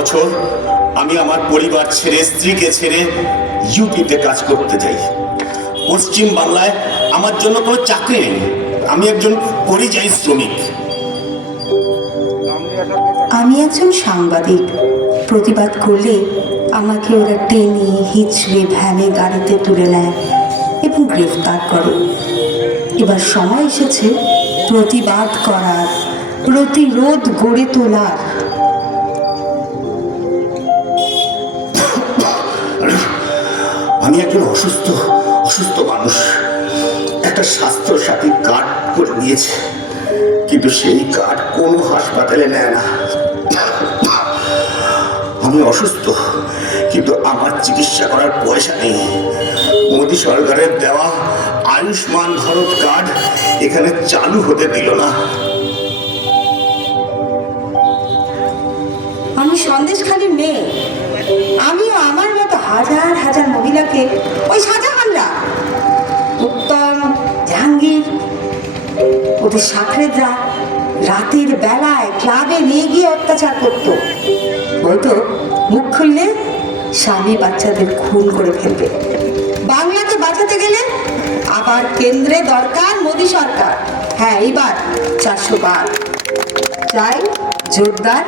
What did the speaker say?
বছর আমি আমার পরিবার ছেড়ে, স্ত্রীকে ছেড়ে ইউপিতে কাজ করতে যাই। পশ্চিম বাংলায় আমার জন্য কোনো চাকরি নেই, আমি একজন পরিযায়ী শ্রমিক। আমি একজন সাংবাদিক। প্রতিবাদ করলে আমাকে ওরা টেনে হিচড়ে ভ্যানে গাড়িতে তুলে নেয় এবং গ্রেফতার করে। এবার সময় এসেছে প্রতিবাদ করার, প্রতিরোধ গড়ে তোলার। আমি একজন অসুস্থ মানুষ। একটা স্বাস্থ্য সাথী কার্ড করে দিয়েছে, কিন্তু সেই কার্ড কোনো হাসপাতালে নেয় না। আমি অসুস্থ, কিন্তু আমার চিকিৎসা করার পয়সা নেই। মোদী সরকারের দেওয়া আয়ুষ্মান ভারত কার্ড এখানে চালু হতে দিল না। আমি সন্দেশখালীর মেয়ে। আমিও আমার মতো হাজার হাজার মহিলাকে ওই শাহজাহানরা, উত্তম, জাহাঙ্গীর, ওদের সাকরেদরা রাতের বেলায় ক্লাবে নিয়ে গিয়ে অত্যাচার করত। বলতো মুখ খুললে স্বামী বাচ্চাদের খুন করে ফেলবে। বাংলাকে বাঁচাতে গেলে আবার কেন্দ্রে দরকার মোদী সরকার। হ্যাঁ, এইবার 400 বার চাই জোরদার